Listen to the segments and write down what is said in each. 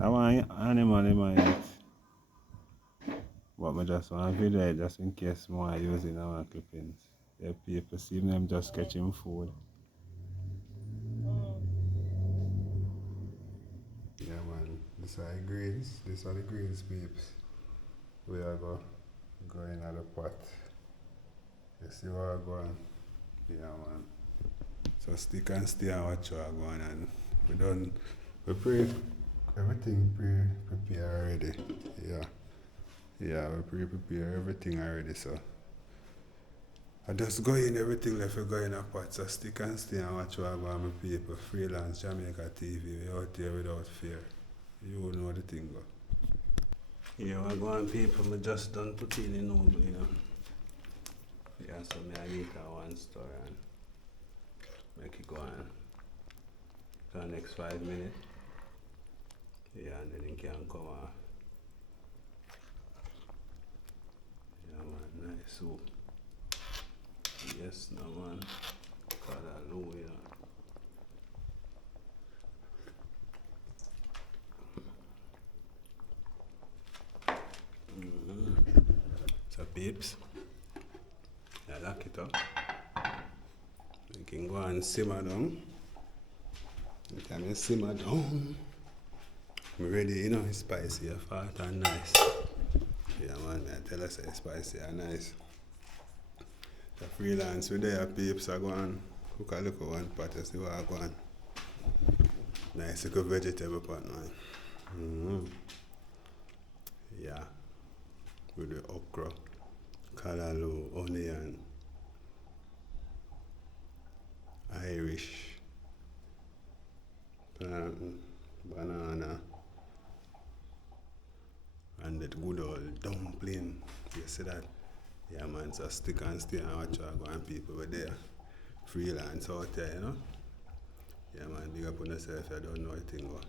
I want animal in my eat. But I just want to video it just in case more using our clippings. The people see them just catching food. Yeah man, these are the greens. These are the greens peeps. We are going at the pot. You see what I'm going? Yeah man. So stick and stay and watch what I'm going and everything pre-prepared already. Yeah. Yeah, we pre-prepare everything already, so I just go in everything left we go in a pot, so stick and stay and watch what I go on my people. Freelance Jamaica TV, we out there without fear. You know the thing go. Yeah, I go on people, I just done put in the noodle, you know. Yeah, so I eat that one store and make it go on. For the next 5 minutes. Yeah, and then it can come off. Yeah man, nice soup. Yes, no man. Hallelujah. So peeps, I lock it up. You can go and simmer down. You can simmer down. I'm ready, you know, it's spicy, fat and nice. Yeah man, I tell us it's spicy and nice. The freelance with there peeps are going cook a little one pot, you see what I go on. Nice little vegetable pot man. Yeah. With the okra, callaloo, onion, Irish, plantain, banana, and that good old dumpling. You see that? Yeah man, so stick and stay and watch out going people over there. Freelance out there, you know? Yeah man, big up on yourself, I don't know a thing go.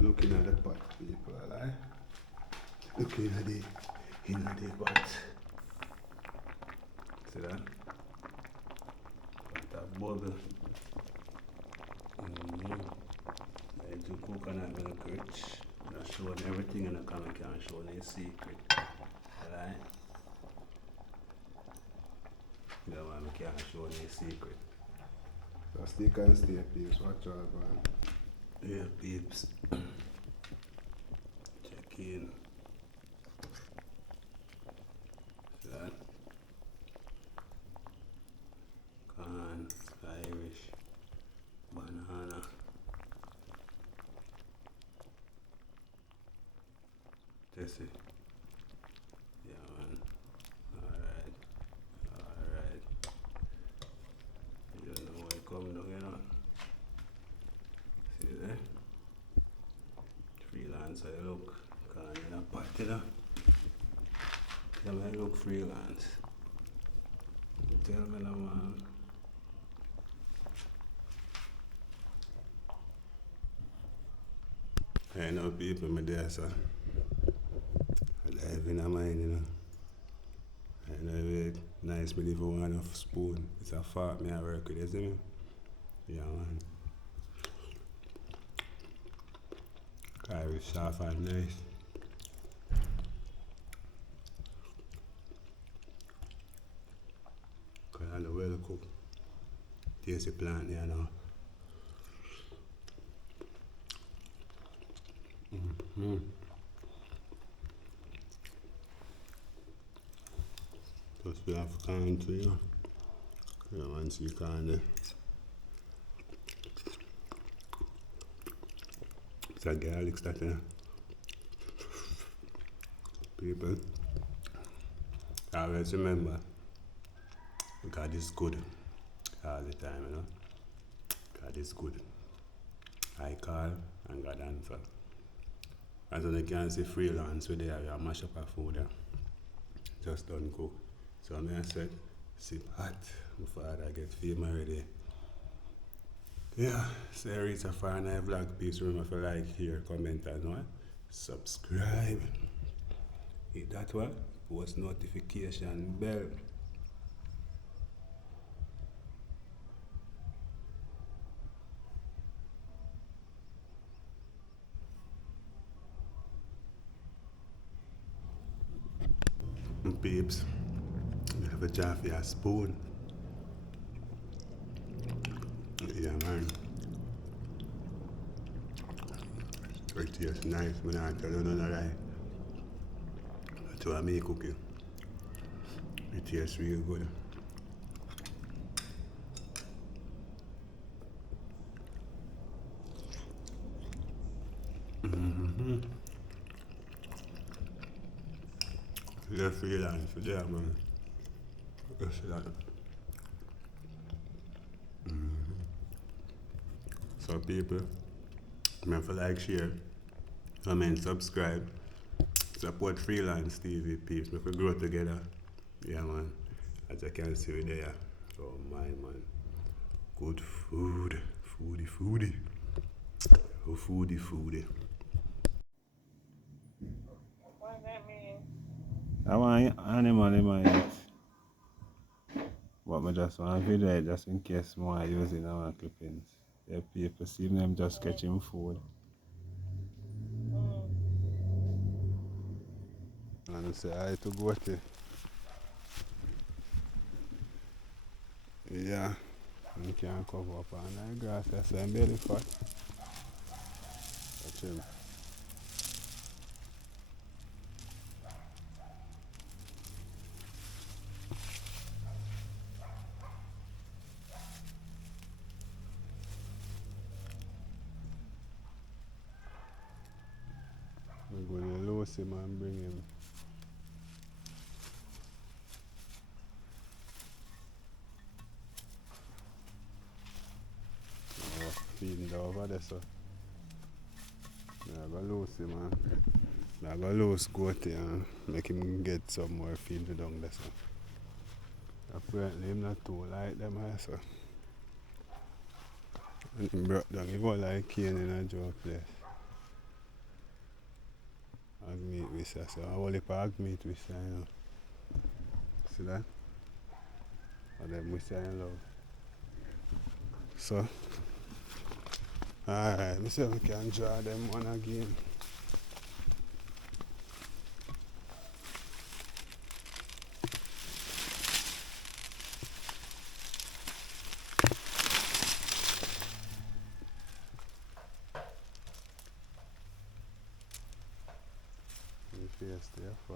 Looking at the pot, people, like. Looking at the pot. See that? Pot of bubble. I do coconut milk rich. I'm not showing everything in the comic, I'm showing a secret. Alright? You know why I can't show a secret. So stick and stay, peeps. Watch out, man. Yeah, peeps. Check in. See that? Corn, Irish, banana. That's it. Yeah, man. Alright. Alright. You don't know where it coming down, you know? See there? Freelance, I look. Can't in a pot, you know? Tell me I look freelance. Tell me that, man. I know people, my dear, so I live in a mind, you know. I know it's nice, but if I want a spoon, it's a fork me I work with, you see me? Yeah, man. Irish soft and nice. Cause I know well cooked. Tasty plant, you know. Plus we have corn too, you know. Yeah, man, see corn there. It's a garlic that, you know. People, always remember, God is good all the time, you know. God is good. I call and God answer. As you can see freelance with there, you mash up a food. just done cook. So I said, sip hot before I get fame already. Yeah, so it's a far night vlog piece. Remember if you like, share, comment and what? Subscribe. Hit that one. Post notification bell. Peeps, you have a jar for your spoon. Yeah, man. It tastes nice, man. I tell you no lie. That's why I make cooking. It tastes real good. Just freelance for there, man. Just that. So people, remember like, share, comment, subscribe, support freelance TV peeps. We could grow together. Yeah, man. As I can see we there. Oh my man. Good food. Foodie. Oh foodie. What does that mean? I want animal in my eat. But I just want to video it just in case more using our clippings. Yeah, people see them just catching food. And say I to go to. Yeah. You can't cover up on that grass. That's why I'm belly fat. Watch him. I'm going to lose him and bring him. Feeding over there, so. I'm going to lose him, man. I'm going to lose Goatee and make him get some more feed down there, so. Apparently, I'm not too like them, so. And he brought down, he go like Kane in a joke place. Hog meat with so I will heap hog meat with you know. See that? And then we say in love. So, alright, me say we can draw them one again. Me face there for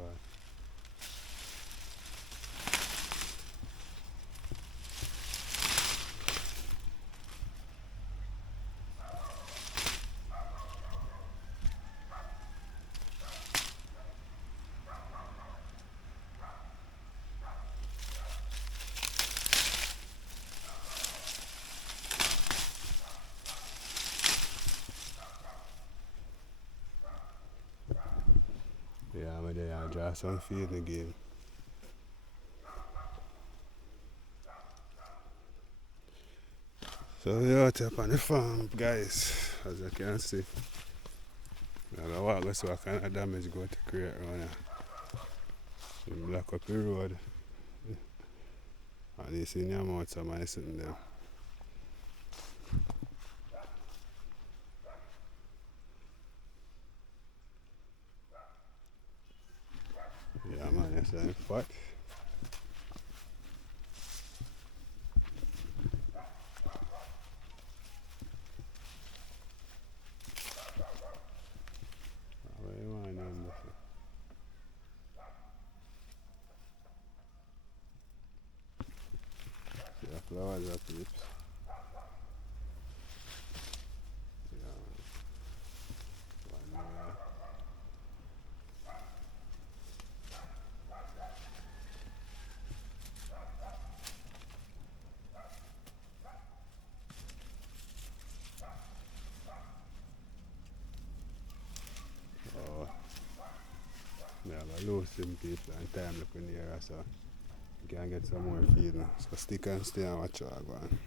yeah, I'm there and draw some feed again. So we're out up on the farm, guys, as you can see. I'm going to walk so I kind of damage go to create around here. You block up the road. At least in your mouth somebody sitting there. Yeah man, you're saying fat. What do you want them to say? See the flowers are peeps. Yeah, one more. Oh, have a loosen people and time looking here, so you can get some more feed now. So stick and stay and watch how I go on.